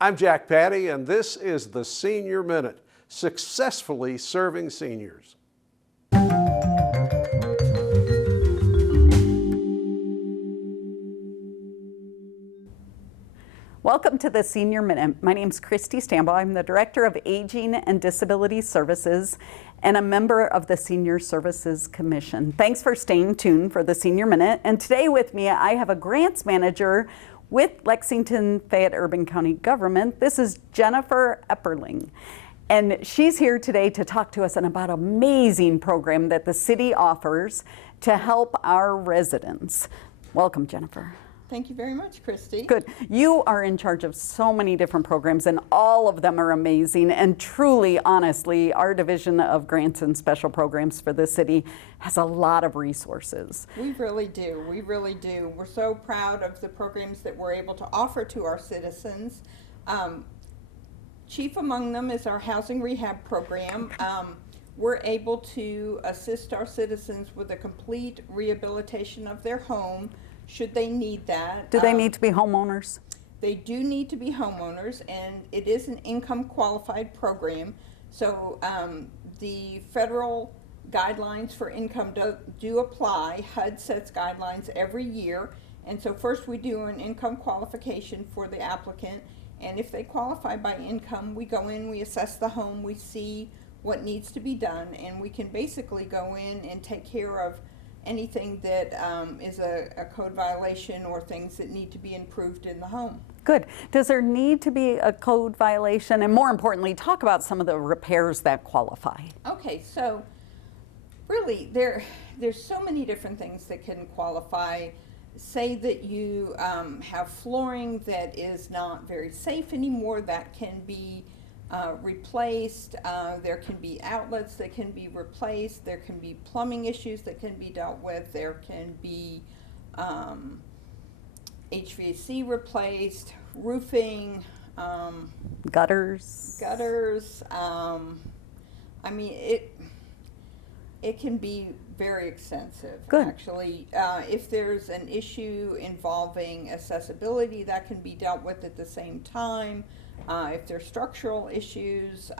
I'm Jack Patty, and this is the Senior Minute, successfully serving seniors. Welcome to the Senior Minute. My name is Christy Stambaugh. I'm the Director of Aging and Disability Services and a member of the Senior Services Commission. Thanks for staying tuned for the Senior Minute. And today with me, I have a grants manager with Lexington Fayette Urban County Government. This is Jennifer Epperly. And she's here today to talk to us about an amazing program that the city offers to help our residents. Welcome, Jennifer. Thank you very much, Christy. Good. You are in charge of so many different programs, and all of them are amazing. And truly, honestly, our Division of Grants and Special Programs for the city has a lot of resources. We really do. We really do. We're so proud of the programs that we're able to offer to our citizens. Chief among them is our housing rehab program. We're able to assist our citizens with a complete rehabilitation of their home, should they need that. Do they need to be homeowners? They do need to be homeowners, and it is an income qualified program. So the federal guidelines for income do apply. HUD sets guidelines every year, and so first we do an income qualification for the applicant, and if they qualify by income, we go in, we assess the home, we see what needs to be done, and we can basically go in and take care of anything that is a code violation or things that need to be improved in the home. Good. Does there need to be a code violation? And more importantly, talk about some of the repairs that qualify. Okay, so really there's so many different things that can qualify. Say that you have flooring that is not very safe anymore, that can be replaced. There can be outlets that can be replaced. There can be plumbing issues that can be dealt with. There can be HVAC replaced, roofing, gutters. I mean, it can be very extensive. Good. Actually, if there's an issue involving accessibility, that can be dealt with at the same time. If there's structural issues,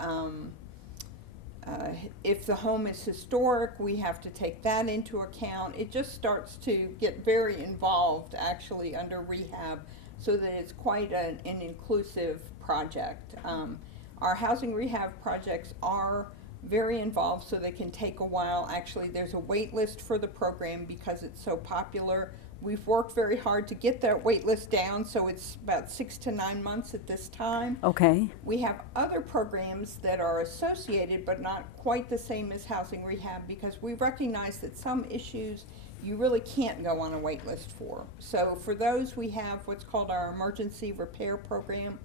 if the home is historic, we have to take that into account. It just starts to get very involved actually under rehab, so that it's quite an inclusive project. Our housing rehab projects are very involved, so they can take a while. Actually, there's a wait list for the program because it's so popular. We've worked very hard to get that wait list down, so it's about 6 to 9 months at this time. Okay. We have other programs that are associated but not quite the same as housing rehab, because we recognize that some issues you really can't go on a wait list for. So for those, we have what's called our emergency repair program.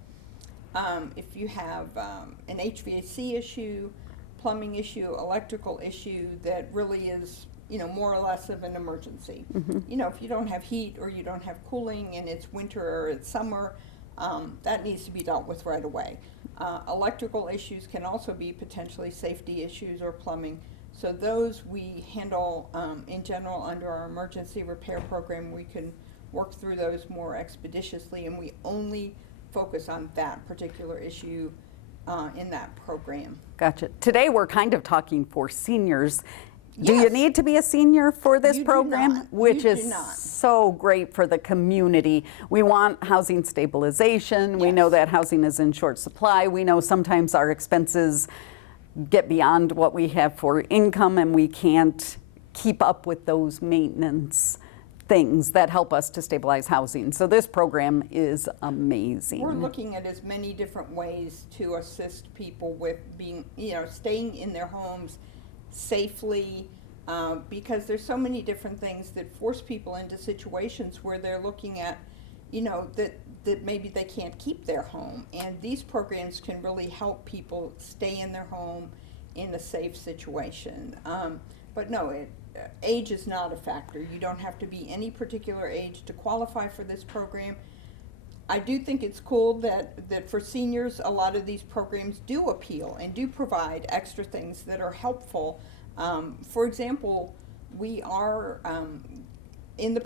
If you have an HVAC issue, plumbing issue, electrical issue that really is, you know, more or less of an emergency. Mm-hmm. You know, if you don't have heat or you don't have cooling and it's winter or it's summer, that needs to be dealt with right away. Electrical issues can also be potentially safety issues or plumbing. So those we handle in general under our emergency repair program. We can work through those more expeditiously, and we only focus on that particular issue in that program. Gotcha. Today we're kind of talking for seniors. Yes. Do you need to be a senior for this program? Which is so great for the community. We want housing stabilization. Yes. We know that housing is in short supply. We know sometimes our expenses get beyond what we have for income, and we can't keep up with those maintenance things that help us to stabilize housing. So this program is amazing. We're looking at as many different ways to assist people with being, you know, staying in their homes safely, because there's so many different things that force people into situations where they're looking at, you know, that maybe they can't keep their home, and these programs can really help people stay in their home in a safe situation. But no, age is not a factor. You don't have to be any particular age to qualify for this program. I do think it's cool that for seniors, a lot of these programs do appeal and do provide extra things that are helpful. For example, we are in the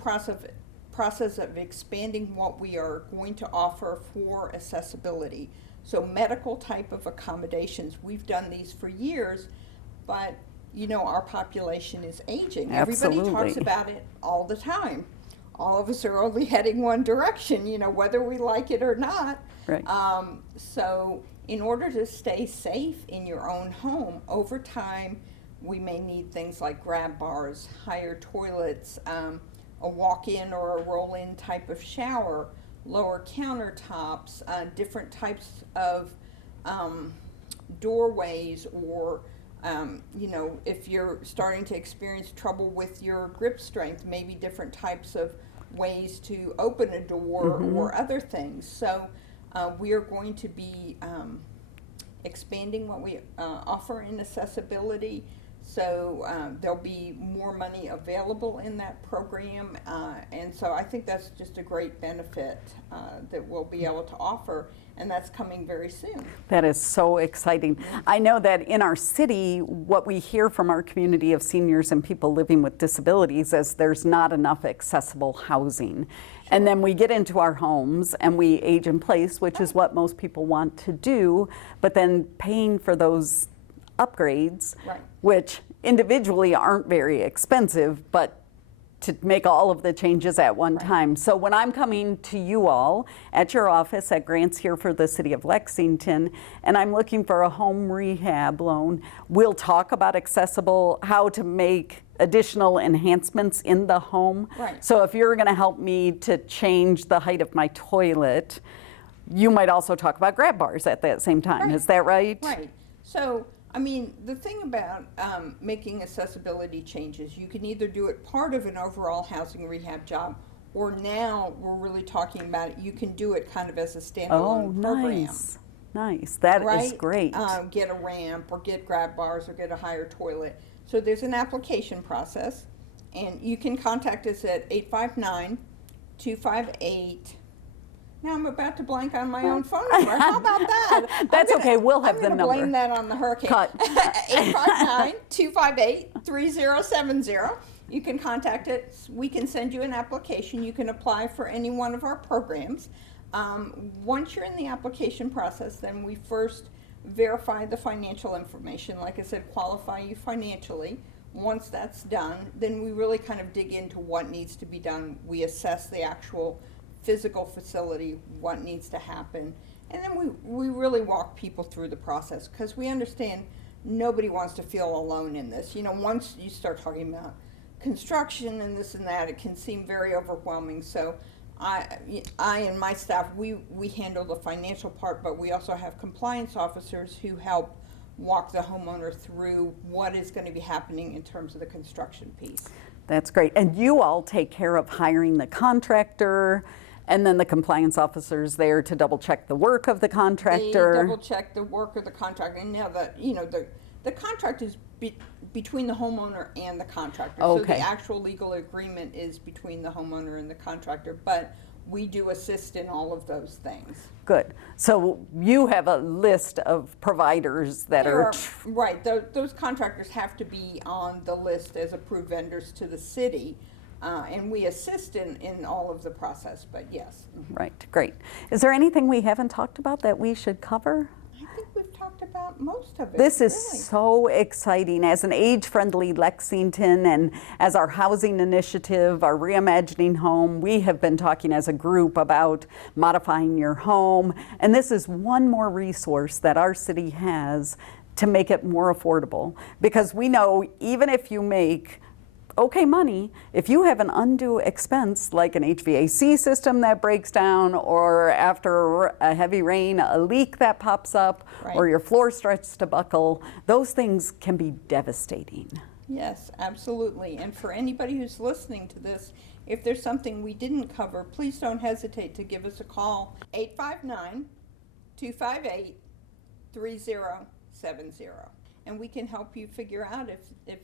process of expanding what we are going to offer for accessibility. So medical type of accommodations, we've done these for years, but you know, our population is aging. Absolutely. Everybody talks about it all the time. All of us are only heading one direction, you know, whether we like it or not. Right. So in order to stay safe in your own home, over time, we may need things like grab bars, higher toilets, a walk-in or a roll-in type of shower, lower countertops, different types of doorways, or you know, if you're starting to experience trouble with your grip strength, maybe different types of ways to open a door or other things. So we are going to be expanding what we offer in accessibility. So there'll be more money available in that program, and so I think that's just a great benefit that we'll be able to offer, and that's coming very soon. That is so exciting. I know that in our city, what we hear from our community of seniors and people living with disabilities is there's not enough accessible housing. And then we get into our homes and we age in place, which is what most people want to do, but then paying for those upgrades, which individually aren't very expensive, but to make all of the changes at one time. So when I'm coming to you all at your office at Grants here for the City of Lexington, and I'm looking for a home rehab loan, we'll talk about accessible, how to make additional enhancements in the home. So if you're gonna help me to change the height of my toilet, you might also talk about grab bars at that same time. Is that right? Right. So I mean, the thing about making accessibility changes, you can either do it part of an overall housing rehab job, or now we're really talking about it, you can do it kind of as a standalone program. Nice. Nice. That is great. Get a ramp, or get grab bars, or get a higher toilet. So there's an application process, and you can contact us at 859-258. Now I'm about to blank on my own phone number. How about that? That's okay. We'll have the number. I'm going to blame that on the hurricane. Cut. 859-258-3070. You can contact us. We can send you an application. You can apply for any one of our programs. Once you're in the application process, then we first verify the financial information. Like I said, qualify you financially. Once that's done, then we really kind of dig into what needs to be done. We assess the actual physical facility, what needs to happen, and then we really walk people through the process, because we understand nobody wants to feel alone in this. You know, once you start talking about construction and this and that, it can seem very overwhelming. So I and my staff, we handle the financial part, but we also have compliance officers who help walk the homeowner through what is going to be happening in terms of the construction piece. That's great. And you all take care of hiring the contractor, and then the compliance officer's there to double check the work of the contractor. They double check the work of the contractor, and now the the contract is between the homeowner and the contractor. So the actual legal agreement is between the homeowner and the contractor, but we do assist in all of those things. Good. So you have a list of providers that are right. Those contractors have to be on the list as approved vendors to the city. And we assist in all of the process, but yes. Right, great. Is there anything we haven't talked about that we should cover? I think we've talked about most of it. This is so exciting. As an age-friendly Lexington and as our housing initiative, our Reimagining Home, we have been talking as a group about modifying your home. And this is one more resource that our city has to make it more affordable. Because we know even if you make okay money, if you have an undue expense like an HVAC system that breaks down, or after a heavy rain, a leak that pops up, or your floor starts to buckle, those things can be devastating. Yes, absolutely. And for anybody who's listening to this, if there's something we didn't cover, please don't hesitate to give us a call, 859-258-3070. And we can help you figure out if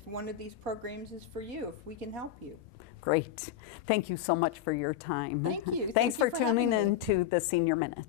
one of these programs is for you, if we can help you. Great. Thank you so much for your time. Thank you. Thanks for tuning in to the Senior Minute.